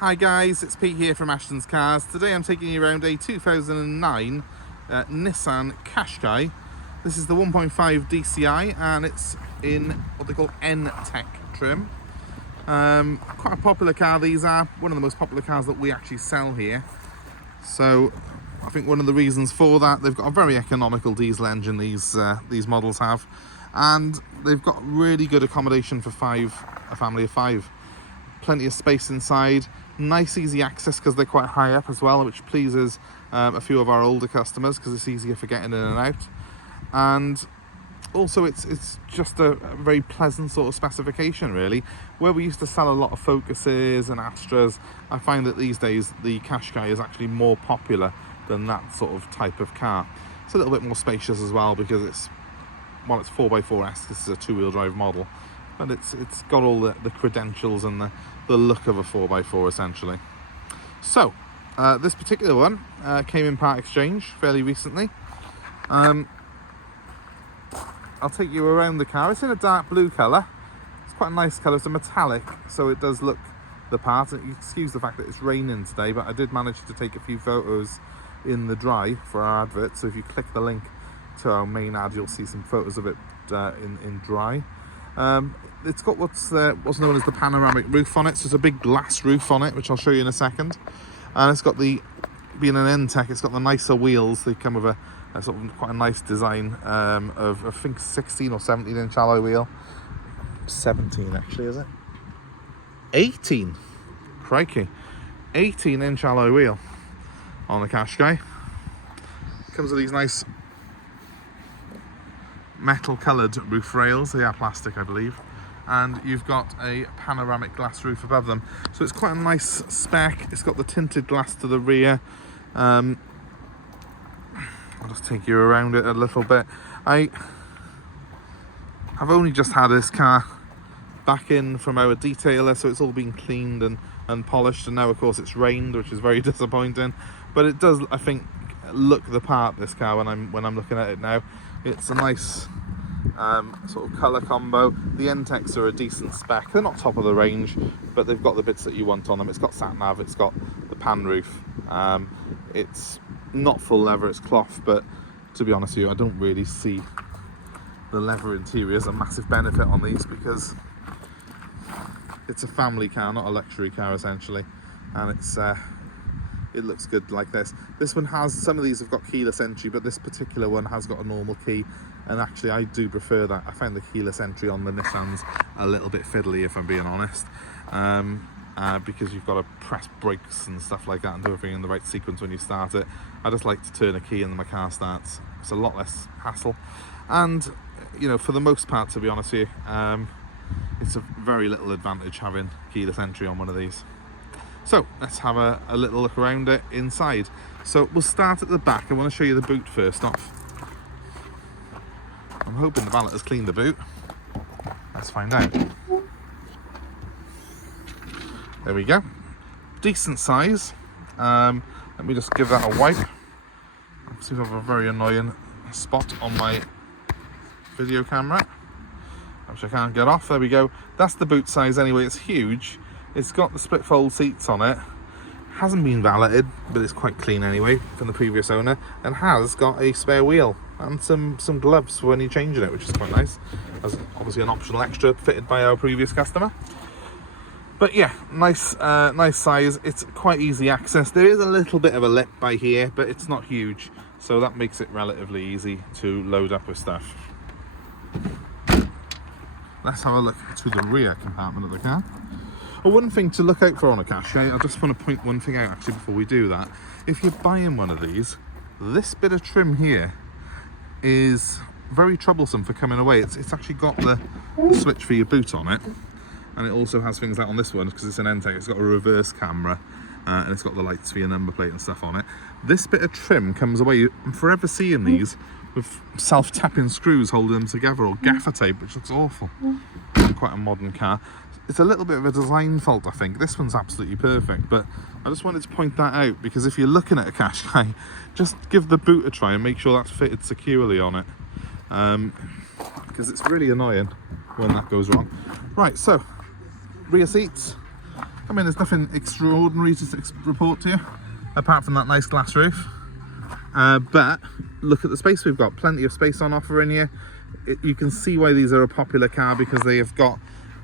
Hi guys, it's Pete here from Ashton's Cars. Today I'm taking you around a 2009 Nissan Qashqai. This is the 1.5 DCI and it's in what they call N-TEC trim. Quite a popular car these are, one of the most popular cars that we actually sell here. So I think one of the reasons for that, they've got a very economical diesel engine these models have, and they've got really good accommodation for a family of five. Plenty of space inside, nice easy access because they're quite high up as well, which pleases a few of our older customers because it's easier for getting in and out. And also it's just a very pleasant sort of specification really. Where we used to sell a lot of Focuses and Astras, I find that these days the Qashqai is actually more popular than that sort of type of car. It's a little bit more spacious as well because it's 4x4S, this is a two-wheel drive model, but it's got all the credentials and the look of a 4x4 essentially. So this particular one came in part exchange fairly recently. I'll take you around the car. It's in a dark blue colour. It's quite a nice colour. It's a metallic, so it does look the part. Excuse the fact that it's raining today, but I did manage to take a few photos in the dry for our advert. So if you click the link to our main ad, you'll see some photos of it in dry. It's got what's known as the panoramic roof on it, so it's a big glass roof on it, which I'll show you in a second. And it's got being an N-TEC, it's got the nicer wheels. They come with a sort of quite a nice design of I think 16 or 17 inch alloy wheel. 17 actually, is it? 18, crikey, 18 inch alloy wheel on the Qashqai. Comes with these nice metal coloured roof rails. They are plastic, I believe, and you've got a panoramic glass roof above them, so it's quite a nice spec. It's got the tinted glass to the rear. I'll just take you around it a little bit. I've only just had this car back in from our detailer, so it's all been cleaned and polished, and now of course it's rained, which is very disappointing, but it does, I think, look the part, this car, when I'm looking at it now. It's a nice sort of colour combo. The N-TECs are a decent spec. They're not top of the range, but they've got the bits that you want on them. It's got sat nav, it's got the pan roof. It's not full leather, it's cloth, but to be honest with you, I don't really see the leather interior as a massive benefit on these because it's a family car, not a luxury car essentially, and it looks good like this. This one has, some of these have got keyless entry, but this particular one has got a normal key, and actually I do prefer that. I find the keyless entry on the Nissans a little bit fiddly, if I'm being honest, because you've got to press brakes and stuff like that and do everything in the right sequence when you start it. I just like to turn a key and then my car starts. It's a lot less hassle, and you know, for the most part, to be honest with you, it's a very little advantage having keyless entry on one of these. So let's have a little look around it inside. So we'll start at the back. I want to show you the boot first off. I'm hoping the valet has cleaned the boot. Let's find out. There we go. Decent size. Let me just give that a wipe. I seem to have a very annoying spot on my video camera, which I can't get off. There we go. That's the boot size anyway. It's huge. It's got the split fold seats on it. Hasn't been valeted, but it's quite clean anyway from the previous owner, and has got a spare wheel and some gloves for when you're changing it, which is quite nice. That's obviously an optional extra fitted by our previous customer. But yeah, nice size. It's quite easy access. There is a little bit of a lip by here, but it's not huge, so that makes it relatively easy to load up with stuff. Let's have a look to the rear compartment of the car. Well, one thing to look out for on a Qashqai, I just want to point one thing out actually before we do that. If you're buying one of these, this bit of trim here is very troublesome for coming away. It's actually got the switch for your boot on it, and it also has things like on this one, because it's an N-TEC, it's got a reverse camera, and it's got the lights for your number plate and stuff on it. This bit of trim comes away. I'm forever seeing these with self-tapping screws holding them together, or gaffer tape, which looks awful. Quite a modern car. It's a little bit of a design fault, I think. This one's absolutely perfect, but I just wanted to point that out because if you're looking at a Qashqai, just give the boot a try and make sure that's fitted securely on it, because it's really annoying when that goes wrong. Right, so rear seats, I mean, there's nothing extraordinary to report to you, apart from that nice glass roof. But look at the space we've got. Plenty of space on offer in here. You can see why these are a popular car, because they have got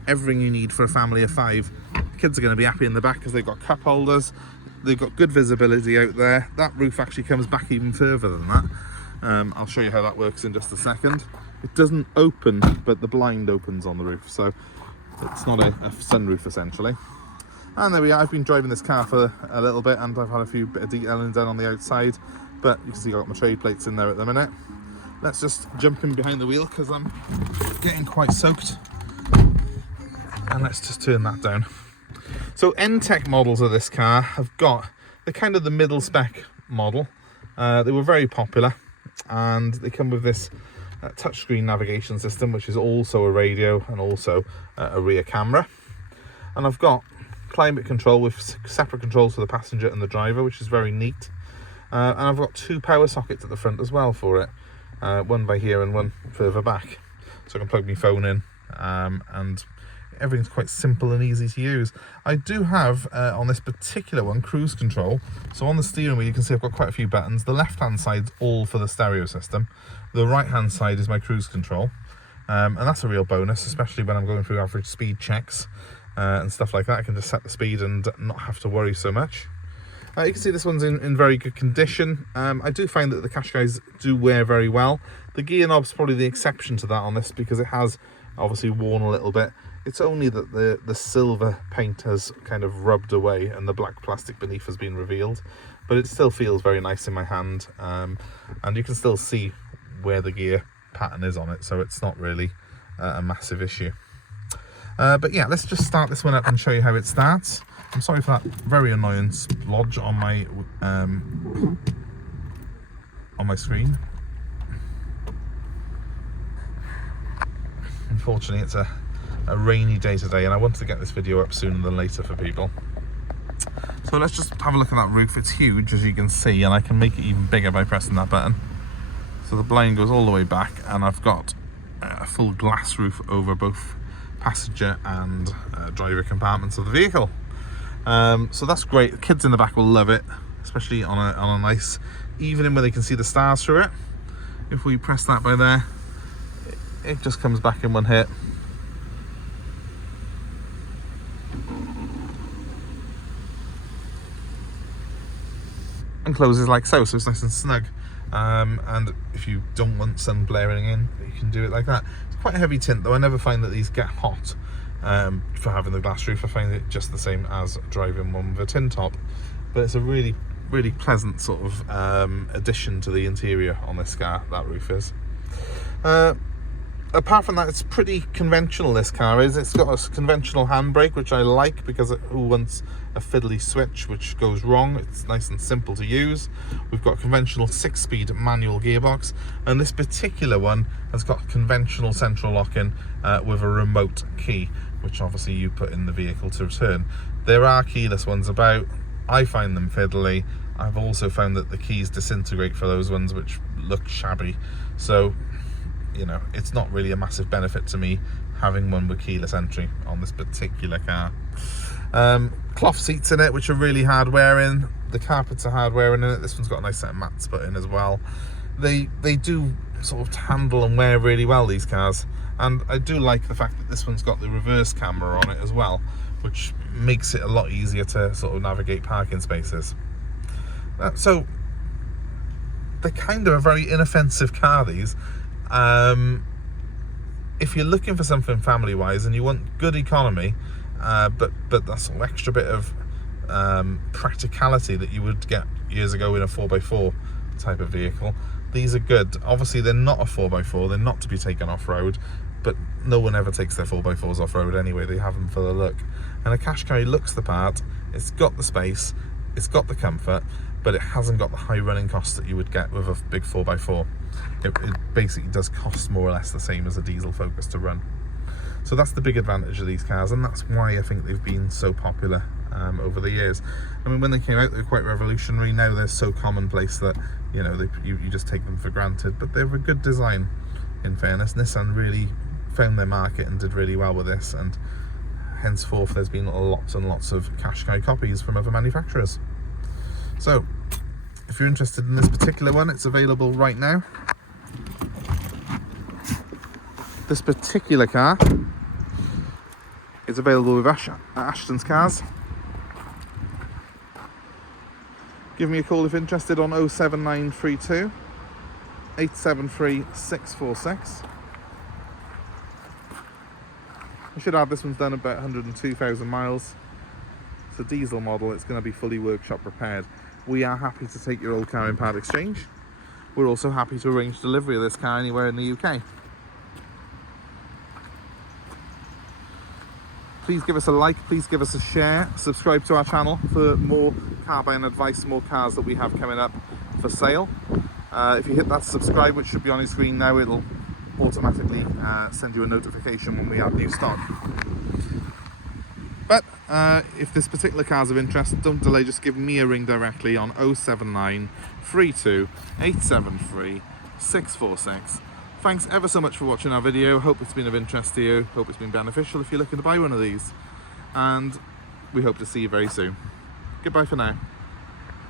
everything you need for a family of 5. Kids are going to be happy in the back because they've got cup holders. They've got good visibility out there. That roof actually comes back even further than that. I'll show you how that works in just a second. It doesn't open, but the blind opens on the roof, so it's not a sunroof essentially. And there we are. I've been driving this car for a little bit, and I've had a few bit of detailing done on the outside, but you can see I've got my trade plates in there at the minute. Let's just jump in behind the wheel because I'm getting quite soaked, and let's just turn that down. So N-TEC models of this car have got the kind of the middle spec model. They were very popular, and they come with this touchscreen navigation system, which is also a radio and also a rear camera. And I've got climate control with separate controls for the passenger and the driver, which is very neat. And I've got 2 power sockets at the front as well for it, one by here and one further back, so I can plug my phone in, and everything's quite simple and easy to use. I do have, on this particular one, cruise control. So on the steering wheel you can see I've got quite a few buttons. The left hand side's all for the stereo system. The right hand side is my cruise control, and that's a real bonus, especially when I'm going through average speed checks and stuff like that. I can just set the speed and not have to worry so much. You can see this one's in very good condition. I do find that the Qashqais do wear very well. The gear knob's probably the exception to that on this, because it has obviously worn a little bit. It's only that the silver paint has kind of rubbed away and the black plastic beneath has been revealed, but it still feels very nice in my hand, and you can still see where the gear pattern is on it, so it's not really a massive issue. But yeah, let's just start this one up and show you how it starts. I'm sorry for that very annoying splodge on my screen. Unfortunately, it's a rainy day today, and I wanted to get this video up sooner than later for people. So let's just have a look at that roof. It's huge, as you can see, and I can make it even bigger by pressing that button. So the blind goes all the way back, and I've got a full glass roof over both passenger and driver compartments of the vehicle. So that's great. The kids in the back will love it, especially on a nice evening where they can see the stars through it. If we press that by there, it just comes back in one hit. And closes like so, so it's nice and snug. And if you don't want sun blaring in, you can do it like that. It's quite a heavy tint though. I never find that these get hot for having the glass roof. I find it just the same as driving one with a tin top, but it's a really pleasant sort of addition to the interior on this car, that roof is. Apart from that, it's pretty conventional, this car is. It's got a conventional handbrake, which I like, because who wants a fiddly switch which goes wrong? It's nice and simple to use. We've got a conventional 6-speed manual gearbox, and this particular one has got conventional central lock-in with a remote key, which obviously you put in the vehicle to return. There are keyless ones about. I find them fiddly. I've also found that the keys disintegrate for those ones which look shabby. So, you know, it's not really a massive benefit to me having one with keyless entry on this particular car. Cloth seats in it, which are really hard wearing. The carpets are hard wearing in it. This one's got a nice set of mats put in as well. They do sort of handle and wear really well, these cars, and I do like the fact that this one's got the reverse camera on it as well, which makes it a lot easier to sort of navigate parking spaces. So they're kind of a very inoffensive car, these. If you're looking for something family wise and you want good economy, but that sort of extra bit of practicality that you would get years ago in a 4x4 type of vehicle, these are good. Obviously they're not a 4x4, they're not to be taken off-road, but no one ever takes their 4x4s off-road anyway. They have them for the look, and a Qashqai looks the part. It's got the space, it's got the comfort, but it hasn't got the high running costs that you would get with a big 4x4. It basically does cost more or less the same as a diesel Focus to run. So that's the big advantage of these cars, and that's why I think they've been so popular over the years. I mean, when they came out, they were quite revolutionary. Now they're so commonplace that, you know, you just take them for granted, but they're a good design, in fairness. Nissan really found their market and did really well with this, and henceforth there's been lots and lots of Qashqai copies from other manufacturers. So if you're interested in this particular one, it's available right now. This particular car is available with Ashton's Cars. Give me a call if interested on 07932 873 646. I should add, this one's done about 102,000 miles. It's a diesel model, it's going to be fully workshop repaired. We are happy to take your old car in part exchange. We're also happy to arrange delivery of this car anywhere in the UK. Please give us a like, please give us a share, subscribe to our channel for more car buying advice, more cars that we have coming up for sale. If you hit that subscribe, which should be on your screen now, it'll automatically send you a notification when we have new stock. But if this particular car is of interest, don't delay, just give me a ring directly on 07932 873 646. Thanks ever so much for watching our video. Hope it's been of interest to you. Hope it's been beneficial if you're looking to buy one of these. And we hope to see you very soon. Goodbye for now.